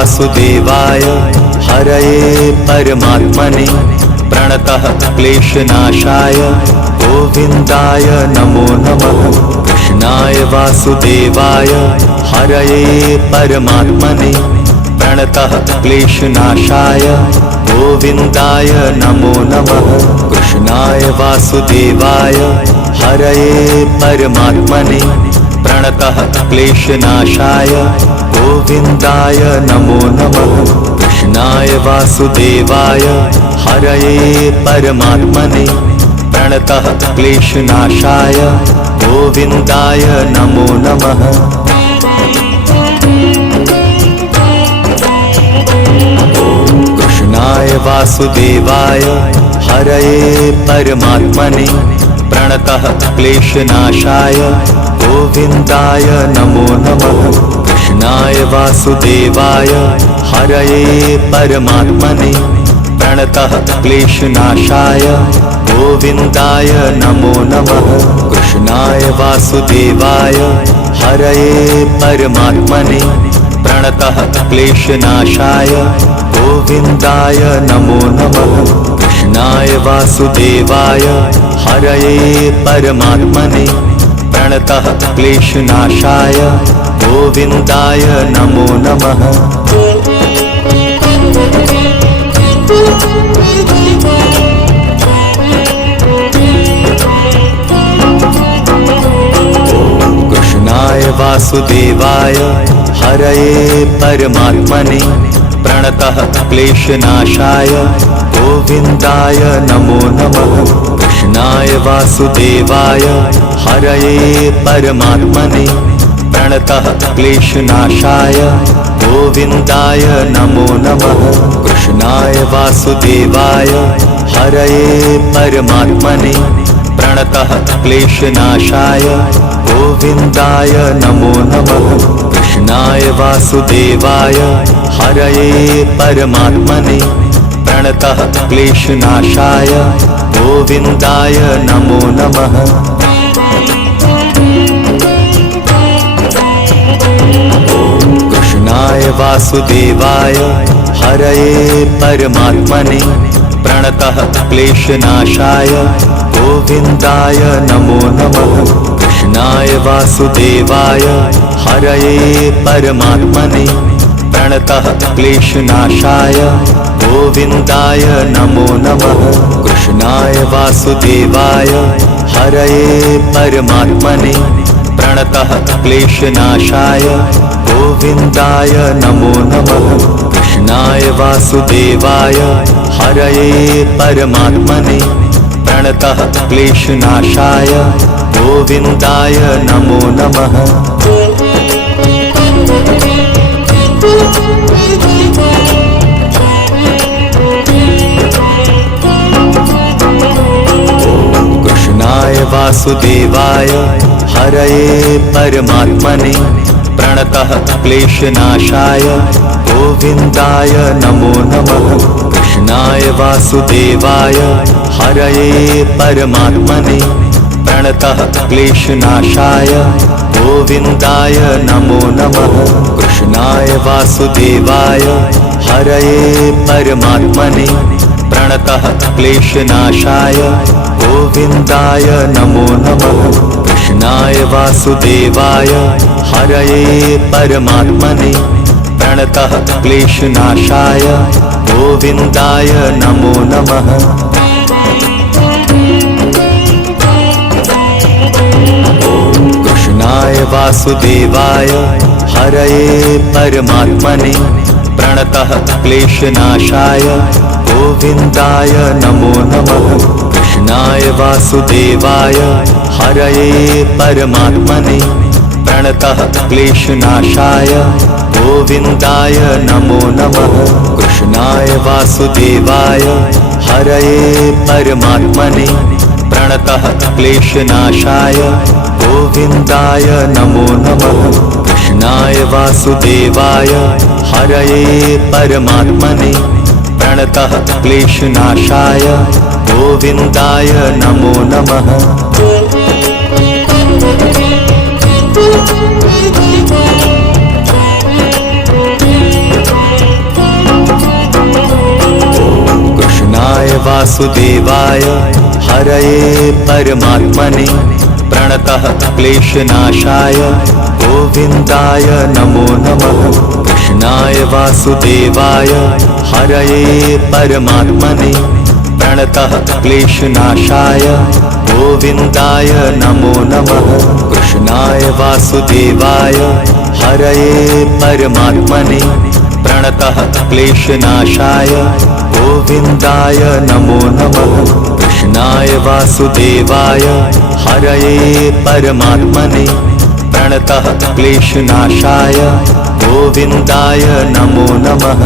वासुदेवाय हरये परमात्मने प्रणतः क्लेशनाशाय गोविन्दाय नमो नमः। कृष्णाय वासुदेवाय हरये परमात्मने प्रणतः क्लेशनाशाय गोविन्दाय नमो नमः। कृष्णाय वासुदेवाय हरये परमात्मने प्रणतः क्लेशनाशाय गोविन्दाय नमो नमः। कृष्णाय वासुदेवाय हरये परमात्मने प्रणतः क्लेशनाशाय गोविन्दाय नमो नमः। कृष्णाय वासुदेवाय हरये परमात्मने प्रणतः क्लेशनाशाय गोविन्दाय नमो नमः। कृष्णाय वासुदेवाय हरये परमात्मने प्रणतः क्लेशनाशाय गोविन्दाय नमो नमः। कृष्णाय वासुदेवाय हरये परमात्मने प्रणतः क्लेशनाशाय गोविन्दाय नमो नमः। कृष्णाय वासुदेवाय हरये परमात्मने प्रणतः क्लेशनाशाय गोविन्दाय नमो नमः। कृष्णाय वासुदेवाय हरये परमात्मने प्रणतः क्लेशनाशाय गोविन्दाय नमो नमः। कृष्णाय वासुदेवाय हरये परमात्मने प्रणतः क्लेशनाशाय गोविन्दाय नमो नमः। कृष्णाय वासुदेवाय हरये परमात्मने प्रणतः क्लेशनाशाय गोविन्दाय नमो नमः। कृष्णाय वासुदेवाय हरये परमात्मने प्रणतः क्लेशनाशाय गोविन्दाय नमो नमः। कृष्णाय वासुदेवाय हरये परमात्मने प्रणतः क्लेशनाशाय गोविन्दाय नमो नमः। कृष्णाय वासुदेवाय हरये परमात्मने प्रणतः क्लेशनाशाय गोविन्दाय नमो नमः। कृष्णाय वासुदेवाय हरये परमात्मने प्रणतः क्लेशनाशाय गोविन्दाय नमो नमः। कृष्णाय वासुदेवाय हरये परमात्मने प्रणतः क्लेशनाशाय गोविन्दाय नमो नमः। कृष्णाय वासुदेवाय हरये परमात्मने प्रणतः क्लेशनाशाय गोविन्दाय नमो नमः। कृष्णाय वासुदेवाय हरये परमात्मने प्रणतः क्लेशनाशाय गोविन्दाय नमो नमः। कृष्णाय वासुदेवाय हरये परमात्मने प्रणतः क्लेशनाशाय गोविन्दाय नमो नमः। कृष्णाय वासुदेवाय हरये परमात्मने प्रणतः क्लेशनाशाय गोविन्दाय नमो नमः। कृष्णाय वासुदेवाय हरये परमात्मने प्रणतः क्लेशनाशाय गोविन्दाय नमो नमः। कृष्णाय वासुदेवाय हरये परमात्मने प्रणतः क्लेशनाशाय गोविन्दाय नमो नमः। कृष्णाय वासुदेवाय हरये परमात्मने प्रणतः क्लेशनाशाय गोविन्दाय नमो नमः। कृष्णाय वासुदेवाय हरये परमात्मने प्रणतः क्लेशनाशाय गोविन्दाय नमो नमः। वासुदेवाय हरये परमात्मने प्रणतः क्लेशनाशाय गोविन्दाय नमो नमः। कृष्णाय वासुदेवाय हरये परमात्मने प्रणतः क्लेशनाशाय गोविन्दाय नमो नमः। कृष्णाय वासुदेवाय हरये परमात्मने प्रणतः क्लेशनाशाय गोविन्दाय नमो नमः। कृष्णाय वासुदेवाय हरये परमात्मने प्रणतः क्लेशनाशाय गोविन्दाय नमो नमः।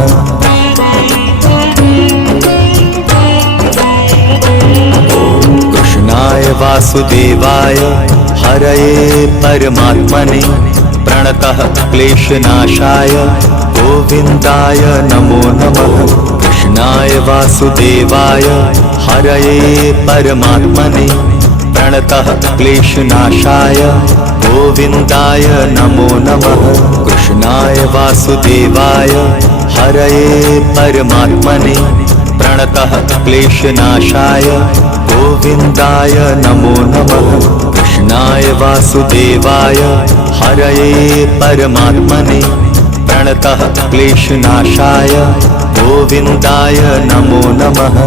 कृष्णाय वासुदेवाय हरये परमात्मने प्रणतः क्लेशनाशाय गोविन्दाय नमो नमः। कृष्णाय वासुदेवाय हरये परमात्मने प्रणतः क्लेशनाशाय गोविन्दाय नमो नमः। कृष्णाय वासुदेवाय हरये परमात्मने प्रणतः क्लेशनाशाय गोविन्दाय नमो नमः। कृष्णाय वासुदेवाय हरये परमात्मने प्रणतः क्लेशनाशाय गोविन्दाय नमो नमः।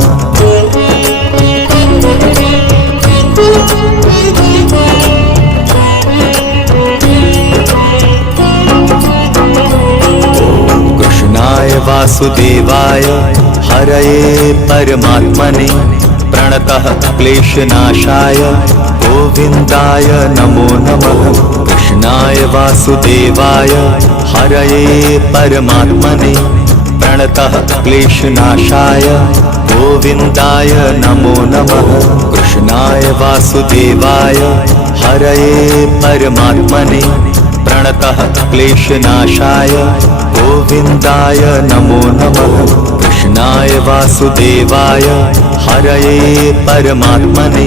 कृष्णाय वासुदेवाय हरये परमात्मने प्रणतः क्लेशनाशाय गोविन्दाय नमो नमः। कृष्णाय वासुदेवाय हरये परमात्मने प्रणतः क्लेशनाशाय गोविन्दाय नमो नमः। कृष्णाय वासुदेवाय हरये परमात्मने प्रणतः क्लेशनाशाय गोविन्दाय नमो नमः। कृष्णाय वासुदेवाय हरये परमात्मने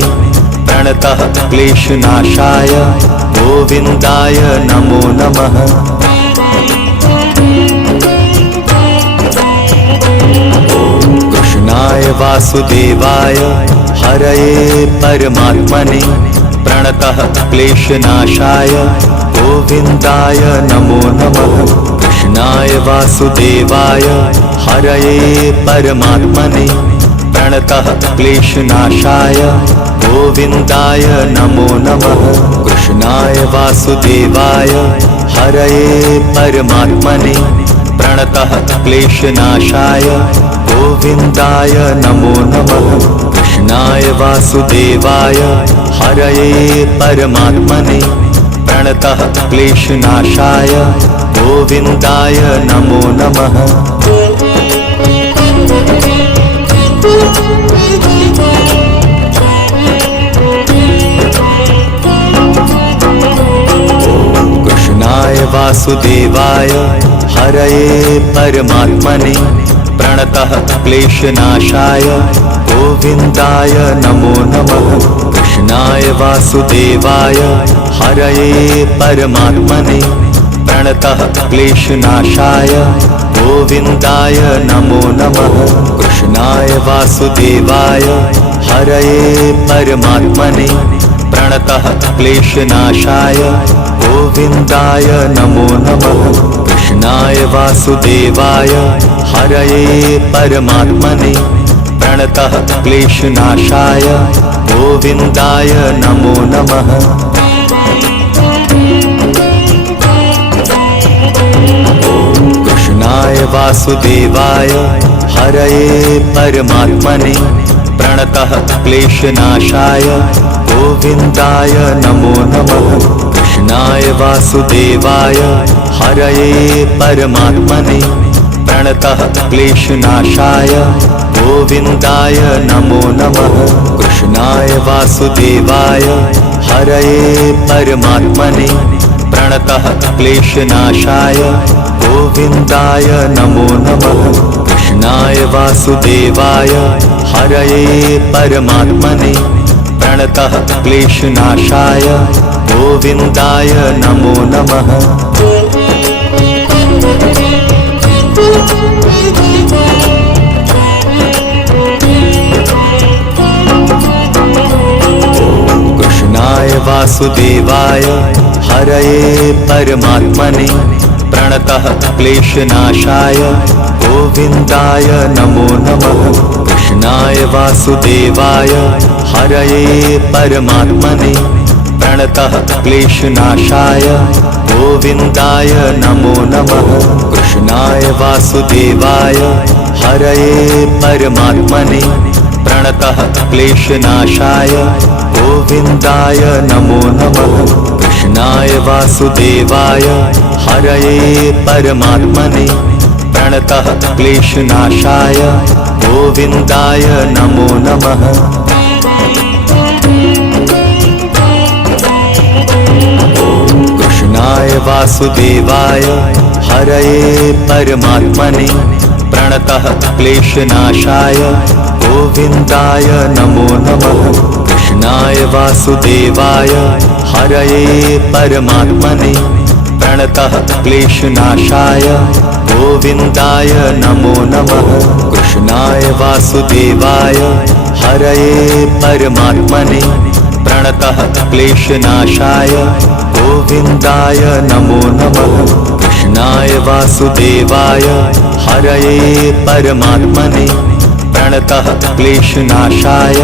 प्रणतः क्लेशनाशाय गोविन्दाय नमो नमः। कृष्णाय वासुदेवाय हरये परमात्मने प्रणतः क्लेशनाशाय गोविन्दाय नमो नमः। कृष्णाय वासुदेवाय हरये परमात्मने प्रणतः क्लेशनाशाय गोविन्दाय नमो नमः। कृष्णाय वासुदेवाय हरये परमात्मने प्रणतः क्लेशनाशाय गोविन्दाय नमो नमः। कृष्णाय वासुदेवाय हरये परमात्मने प्रणतः क्लेशनाशाय गोविन्दाय नमो नमः। कृष्णाय वासुदेवाय हरये परमात्मने प्रणतः क्लेशनाशाय गोविन्दाय नमो नमः। कृष्णाय वासुदेवाय हरये परमात्मने प्रणतः क्लेशनाशाय गोविन्दाय नमो नमः। कृष्णाय वासुदेवाय हरये परमात्मने प्रणतः क्लेशनाशाय गोविन्दाय नमो नमः। कृष्णाय वासुदेवाय हरये परमात्मने प्रणतः क्लेशनाशाय गोविन्दाय नमो नमः। कृष्णाय वासुदेवाय हरये परमात्मने प्रणतः क्लेशनाशाय गोविन्दाय नमो नमः। कृष्णाय वासुदेवाय हरये परमात्मने प्रणतः क्लेशनाशाय गोविन्दाय नमो नमः। कृष्णाय वासुदेवाय हरये परमात्मने प्रणतः क्लेशनाशाय गोविन्दाय नमो नमः। कृष्णाय वासुदेवाय हरये परमात्मने प्रणतः क्लेशनाशाय गोविन्दाय नमो नमः। वासुदेवाय हरये परमात्मने प्रणतः क्लेशनाशाय गोविन्दाय नमो नमः। कृष्णाय वासुदेवाय हरये परमात्मने प्रणतः क्लेशनाशाय गोविन्दाय नमो नमः। कृष्णाय वासुदेवाय हरये परमात्मने प्रणतः क्लेशनाशाय गोविन्दाय नमो नमः। कृष्णाय वासुदेवाय हरये परमात्मने प्रणतः क्लेशनाशाय गोविन्दाय नमो नमः। कृष्णाय वासुदेवाय हरये परमात्मने प्रणतः क्लेशनाशाय गोविन्दाय नमो नमः। कृष्णाय वासुदेवाय हरये परमात्मने प्रणतः क्लेशनाशाय गोविन्दाय नमो नमः। कृष्णाय वासुदेवाय हरये परमात्मने प्रणतः क्लेशनाशाय गोविन्दाय नमो नमः। कृष्णाय वासुदेवाय हरये परमात्मने प्रणतः क्लेशनाशाय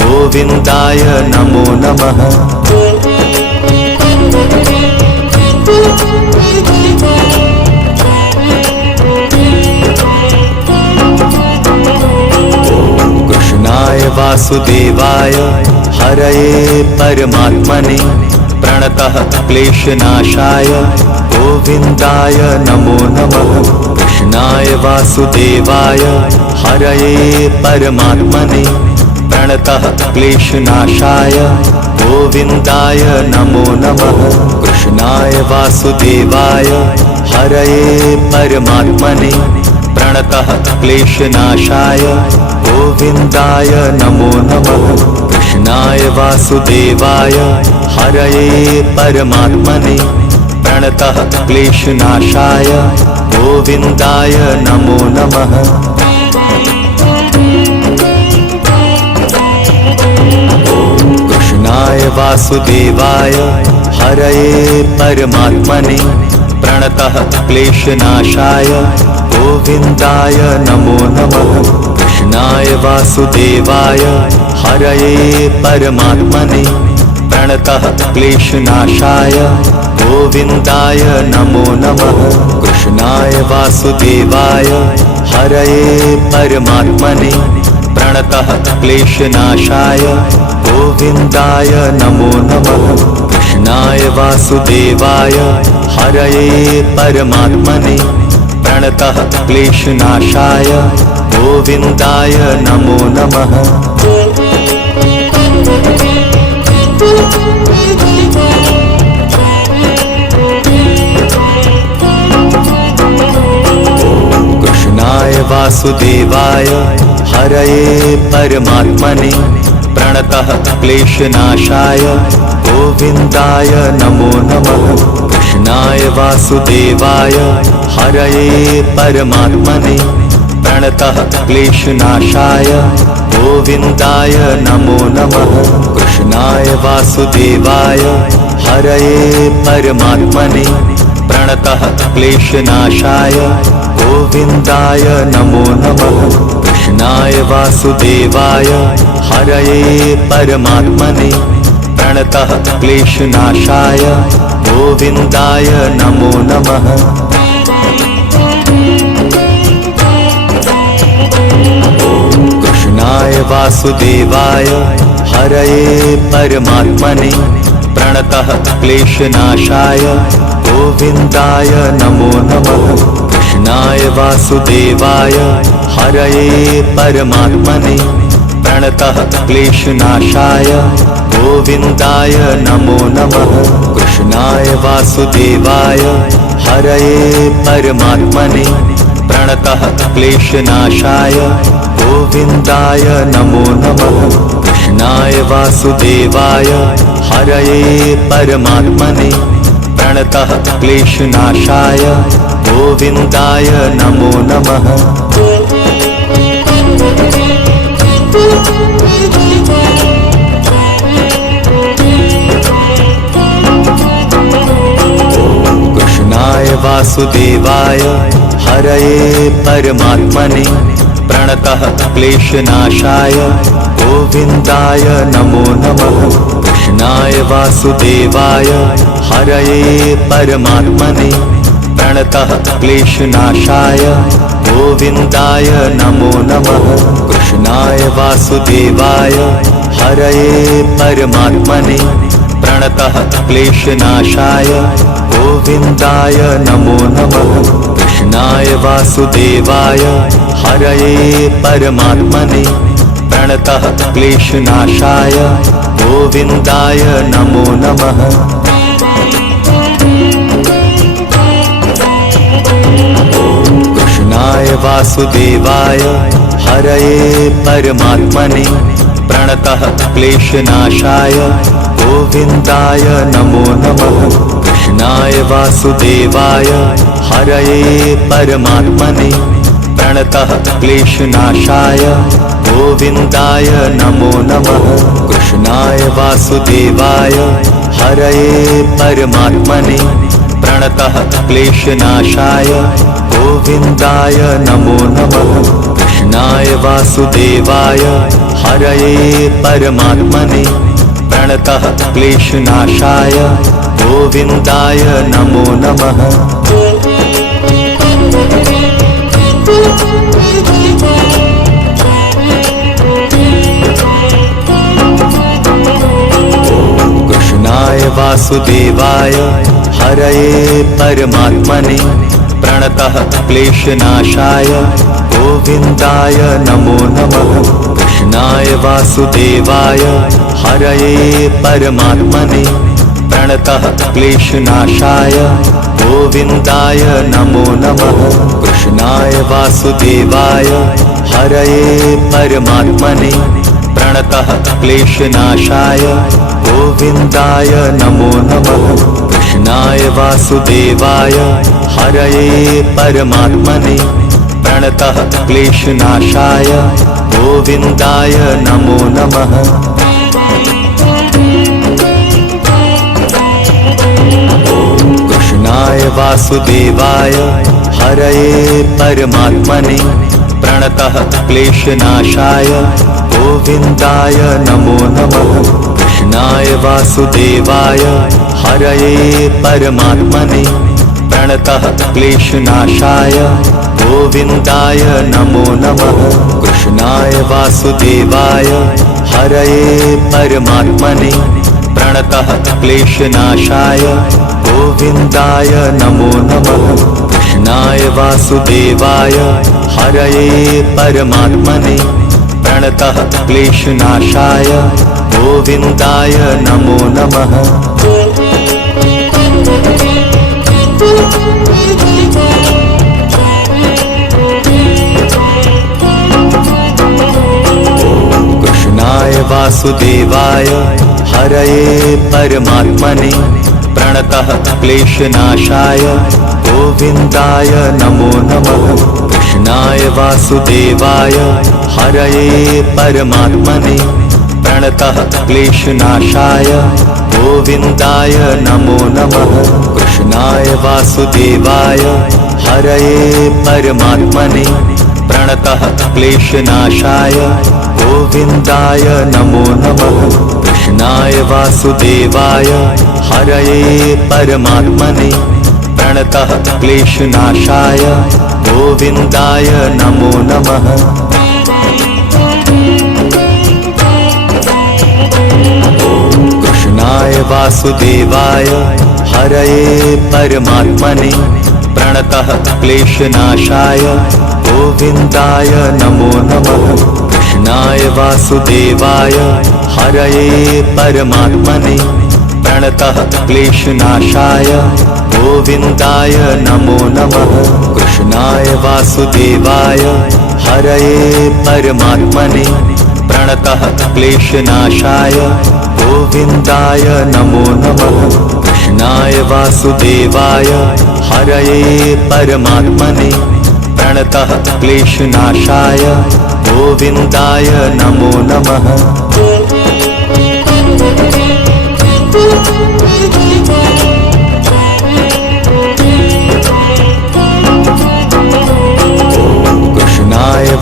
गोविन्दाय नमो नमः। कृष्णाय वासुदेवाय हरये परमात्मने प्रणतः क्लेशनाशाय गोविन्दाय नमो नमः। कृष्णाय वासुदेवाय हरये परमात्मने प्रणतः क्लेशनाशाय गोविन्दाय नमो नमः। कृष्णाय वासुदेवाय हरये परमात्मने प्रणतः क्लेशनाशाय गोविन्दाय नमो नमः। कृष्णाय वासुदेवाय हरये परमात्मने प्रणतः क्लेशनाशाय गोविन्दाय नमो नमः। कृष्णाय वासुदेवाय हरये परमात्मने प्रणतः क्लेशनाशाय गोविन्दाय नमो नमः। कृष्णाय वासुदेवाय हरये परमात्मने प्रणतः क्लेशनाशाय गोविन्दाय नमो नमः। कृष्णाय वासुदेवाय हरये परमात्मने प्रणतः क्लेशनाशाय गोविन्दाय नमो नमः। कृष्णाय वासुदेवाय हरये परमात्मने प्रणतः क्लेशनाशाय गोविन्दाय नमो नमः। कृष्णाय वासुदेवाय हरये परमात्मने प्रणतः क्लेशनाशाय गोविन्दाय नमो नमः। कृष्णाय वासुदेवाय हरये परमात्मने प्रणतः क्लेशनाशाय गोविन्दाय नमो नमः। कृष्णाय वासुदेवाय हरये परमात्मने प्रणतः क्लेशनाशाय गोविन्दाय नमो नमः। कृष्णाय वासुदेवाय हरये परमात्मने प्रणतः क्लेशनाशाय गोविन्दाय नमो नमः। कृष्णाय वासुदेवाय हरये परमात्मने प्रणतः क्लेशनाशाय गोविन्दाय नमो नमः। कृष्णाय वासुदेवाय हरये परमात्मने प्रणतः क्लेशनाशाय गोविन्दाय नमो नमः। कृष्णाय वासुदेवाय हरये परमात्मने प्रणतः क्लेशनाशाय गोविन्दाय नमो नमः। कृष्णाय वासुदेवाय हरये परमात्मने प्रणतः क्लेशनाशाय गोविन्दाय नमो नमः। वासुदेवाय हरये परमात्मने प्रणतः क्लेशनाशाय गोविन्दाय नमो नमः। कृष्णाय वासुदेवाय हरये परमात्मने प्रणतः क्लेशनाशाय गोविन्दाय नमो नमः। कृष्णाय वासुदेवाय हरये परमात्मने प्रणतः क्लेशनाशाय गोविन्दाय नमो नमः। कृष्णाय वासुदेवाय हरये परमात्मने प्रणतः क्लेशनाशाय गोविन्दाय नमो नमः। कृष्णाय वासुदेवाय हरये परमात्मने प्रणतः क्लेशनाशाय गोविन्दाय नमो नमः। कृष्णाय वासुदेवाय हरये परमात्मने प्रणतः क्लेशनाशाय गोविन्दाय नमो नमः। कृष्णाय वासुदेवाय हरये परमात्मने प्रणतः क्लेशनाशाय गोविन्दाय नमो नमः। कृष्णाय वासुदेवाय हरये परमात्मने प्रणतः क्लेशनाशाय गोविन्दाय नमो नमः। कृष्णाय वासुदेवाय हरये परमात्मने प्रणतः क्लेशनाशाय गोविन्दाय नमो नमः। कृष्णाय वासुदेवाय हरये परमात्मने प्रणतः क्लेशनाशाय गोविन्दाय नमो नमः। कृष्णाय वासुदेवाय हरये परमात्मने प्रणतः क्लेशनाशाय गोविन्दाय नमो नमः। कृष्णाय वासुदेवाय हरये परमात्मने प्रणतः क्लेशनाशाय गोविन्दाय नमो नमः। कृष्णाय वासुदेवाय हरये परमात्मने प्रणतः क्लेशनाशाय गोविन्दाय नमो नमः। कृष्णाय वासुदेवाय हरये परमात्मने प्रणतः क्लेशनाशाय गोविन्दाय नमो नमः। कृष्णाय वासुदेवाय हरये परमात्मने प्रणतः क्लेशनाशाय गोविन्दाय नमो नमः। कृष्णाय वासुदेवाय हरये परमात्मने प्रणतः क्लेशनाशाय गोविन्दाय नमो नमः। कृष्णाय वासुदेवाय हरये परमात्मने प्रणतः क्लेशनाशाय गोविन्दाय नमो नमः। कृष्णाय वासुदेवाय हरये परमात्मने प्रणतः क्लेशनाशाय गोविन्दाय नमो नमः। कृष्णाय वासुदेवाय हरये परमात्मने प्रणतः क्लेशनाशाय गोविन्दाय नमो नमः। कृष्णाय वासुदेवाय हरये परमात्मने प्रणतः क्लेशनाशाय गोविन्दाय नमो नमः। कृष्णाय वासुदेवाय हरये परमात्मने प्रणतः क्लेशनाशाय गोविन्दाय नमो नमः। कृष्णाय वासुदेवाय हरये परमात्मने प्रणतः क्लेशनाशाय गोविन्दाय नमो नमः। कृष्णाय वासुदेवाय हरये परमात्मने प्रणतः क्लेशनाशाय गोविन्दाय नमो नमः। कृष्णाय वासुदेवाय हरये परमात्मने प्रणतः क्लेशनाशाय गोविन्दाय नमो नमः।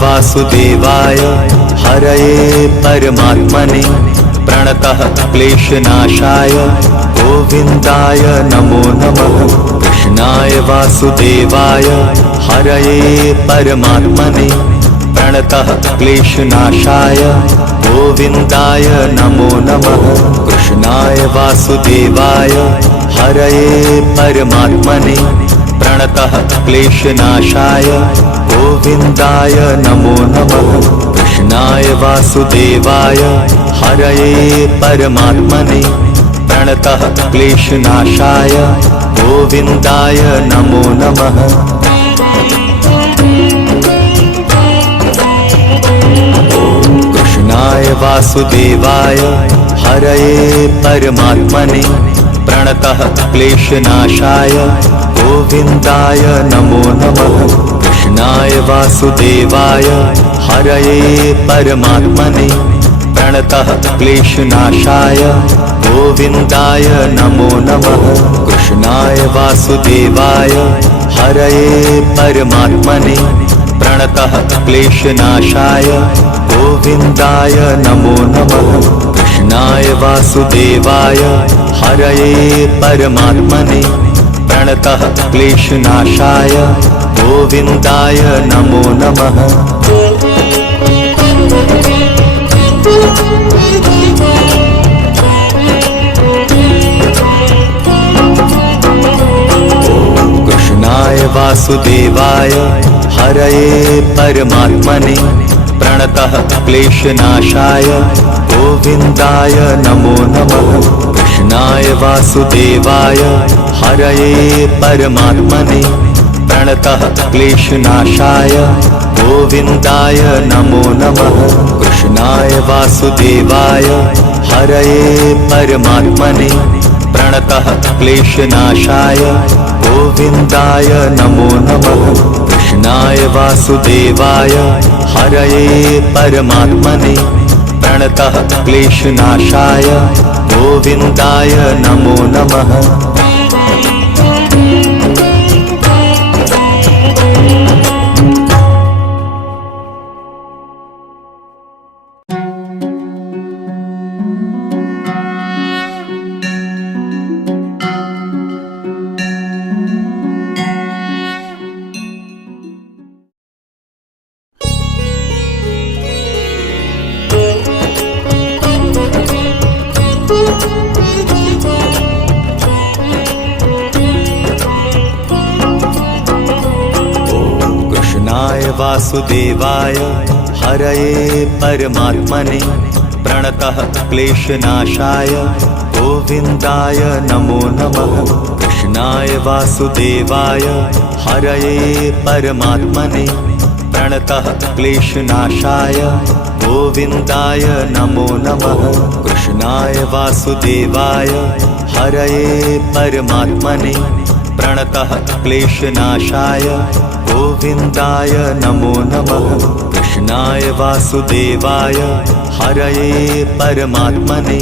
वासुदेवाय हरये परमात्मने प्रणतः क्लेशनाशाय गोविन्दाय नमो नमः। कृष्णाय वासुदेवाय हरये परमात्मने प्रणतः क्लेशनाशाय गोविन्दाय नमो नमः। कृष्णाय वासुदेवाय हरये परमात्मने प्रणतः क्लेशनाशाय गोविन्दाय नमो नमः। कृष्णाय वासुदेवाय हरये परमात्मने प्रणतः क्लेशनाशाय गोविन्दाय नमो नमः। कृष्णाय वासुदेवाय हरये परमात्मने प्रणतः क्लेशनाशाय गोविन्दाय नमो नमः। कृष्णाय वासुदेवाय हरये परमात्मने प्रणतः क्लेशनाशाय गोविन्दाय नमो नमः। कृष्णाय वासुदेवाय हरये परमात्मने प्रणतः क्लेशनाशाय गोविन्दाय नमो नमः। कृष्णाय वासुदेवाय हरये परमात्मने प्रणतः क्लेशनाशाय गोविन्दाय नमो नमः। कृष्णाय वासुदेवाय हरये परमात्मने प्रणतः क्लेशनाशाय गोविन्दाय नमो नमः। कृष्णाय वासुदेवाय हरये परमात्मने प्रणतः क्लेशनाशाय गोविन्दाय नमो नमः। कृष्णाय वासुदेवाय हरये परमात्मने प्रणतः क्लेशनाशाय गोविन्दाय नमो नमः। कृष्णाय वासुदेवाय हरये परमात्मने प्रणतः क्लेशनाशाय गोविन्दाय नमो नमः। वासुदेवाय हरये परमात्मने प्रणतः क्लेशनाशाय गोविन्दाय नमो नमः। कृष्णाय वासुदेवाय हरये परमात्मने प्रणतः क्लेशनाशाय गोविन्दाय नमो नमः। कृष्णाय वासुदेवाय हरये परमात्मने प्रणतः क्लेशनाशाय गोविन्दाय नमो नमः। कृष्णाय वासुदेवाय हरये परमात्मने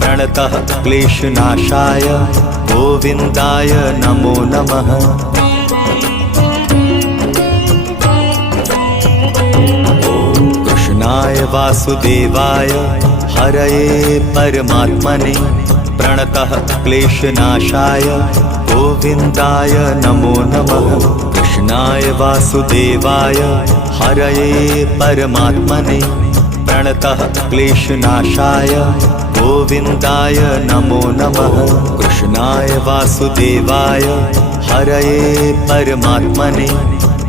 प्रणतः क्लेशनाशाय गोविन्दाय नमो नमः। कृष्णाय वासुदेवाय हरये परमात्मने प्रणतः क्लेशनाशाय गोविन्दाय नमो नमः। कृष्णाय वासुदेवाय हरये परमात्मने प्रणतः क्लेशनाशाय गोविन्दाय नमो नमः। कृष्णाय वासुदेवाय हरये परमात्मने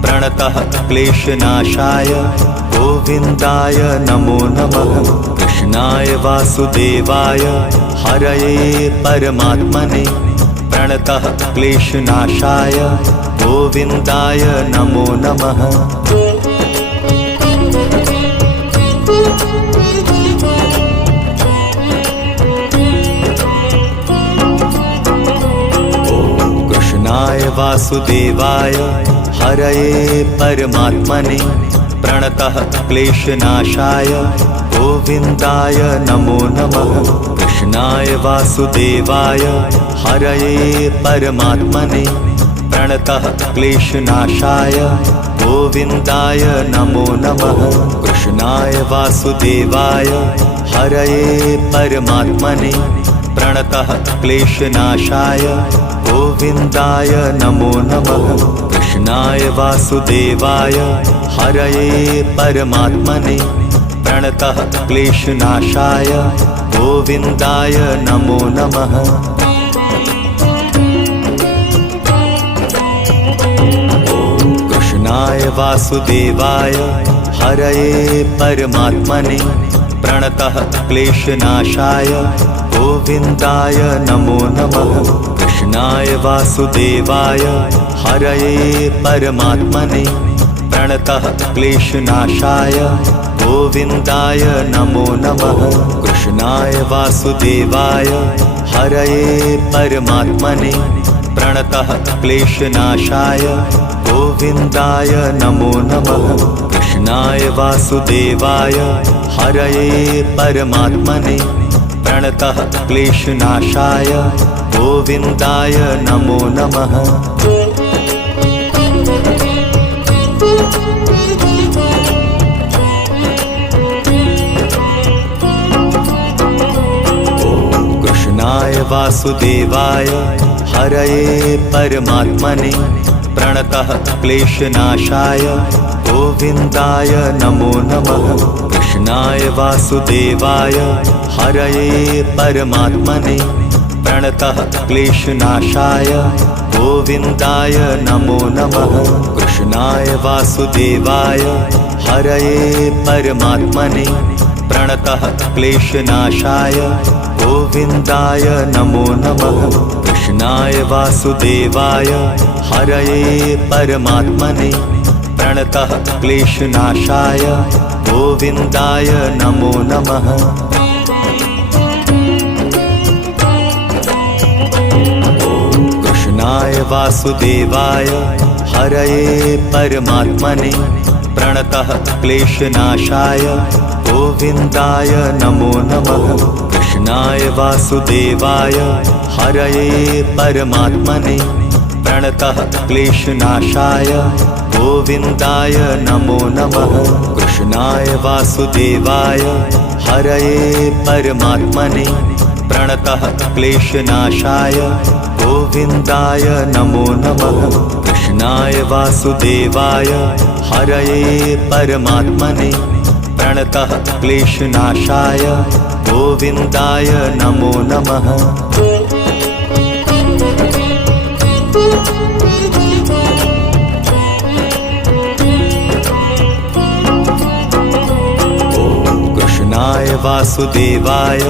प्रणतः क्लेशनाशाय गोविन्दाय नमो नमः। कृष्णाय वासुदेवाय हरये परमात्मने प्रणतः क्लेशनाशाय गोविन्दाय नमो नमः। कृष्णाय वासुदेवाय हरये परमात्मने प्रणतः क्लेशनाशाय गोविन्दाय नमो नमः। कृष्णाय वासुदेवाय हरये परमात्मने प्रणतः क्लेशनाशाय गोविन्दाय नमो नमः। कृष्णाय वासुदेवाय हरये परमात्मने प्रणतः क्लेशनाशाय गोविन्दाय नमो नमः। कृष्णाय वासुदेवाय हरये परमात्मने प्रणतः क्लेशनाशाय गोविन्दाय नमो नमः। कृष्णाय वासुदेवाय हरये परमात्मने प्रणतः क्लेशनाशाय गोविन्दाय नमो नमः। कृष्णाय वासुदेवाय हरये परमात्मने प्रणतः क्लेशनाशाय गोविन्दाय नमो नमः। कृष्णाय वासुदेवाय हरये परमात्मने प्रणतः क्लेशनाशाय गोविन्दाय नमो नमः। कृष्णाय वासुदेवाय हरये परमात्मने प्रणतः क्लेशनाशाय गोविन्दाय नमो नमः। कृष्णाय वासुदेवाय हरये परमात्मने प्रणतः क्लेशनाशाय गोविन्दाय नमो नमः। कृष्णाय वासुदेवाय हरये परमात्मने प्रणतः क्लेशनाशाय गोविन्दाय नमो नमः। कृष्णाय वासुदेवाय हरये परमात्मने प्रणतः क्लेशनाशाय गोविन्दाय नमो नमः। कृष्णाय वासुदेवाय हरये परमात्मने प्रणतः क्लेशनाशाय गोविन्दाय नमो नमः। कृष्णाय वासुदेवाय हरये परमात्मने प्रणतः क्लेशनाशाय गोविन्दाय नमो नमः। कृष्णाय वासुदेवाय हरये परमात्मने प्रणतः क्लेशनाशाय गोविन्दाय नमो नमः। कृष्णाय वासुदेवाय हरये परमात्मने प्रणतः क्लेशनाशाय गोविन्दाय नमो नमः। कृष्णाय वासुदेवाय हरये परमात्मने प्रणतः क्लेशनाशाय गोविन्दाय नमो नमः। कृष्णाय वासुदेवाय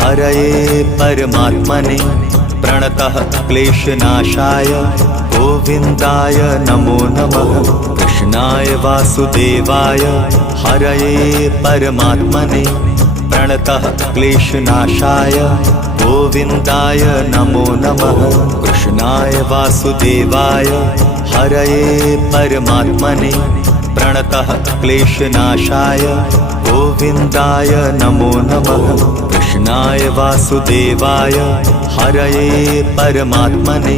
हरये परमात्मने प्रणतः क्लेशनाशाय गोविन्दाय नमो नमः। कृष्णाय वासुदेवाय हरये परमात्मने प्रणतः क्लेशनाशाय गोविन्दाय नमो नमः। कृष्णाय वासुदेवाय हरये परमात्मने प्रणतः क्लेशनाशाय गोविन्दाय नमो नमः। कृष्णाय वासुदेवाय हरये परमात्मने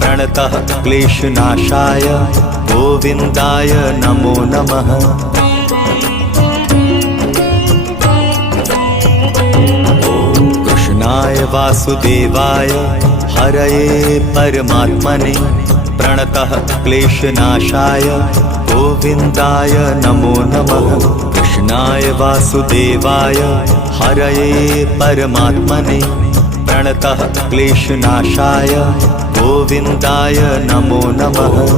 प्रणतः क्लेशनाशाय गोविन्दाय नमो नमः। कृष्णाय वासुदेवाय हरये परमात्मने प्रणतः क्लेशनाशाय गोविन्दाय नमो नमः। कृष्णाय वासुदेवाय हरये परमात्मने प्रणतः क्लेशनाशाय गोविन्दाय नमो नमः।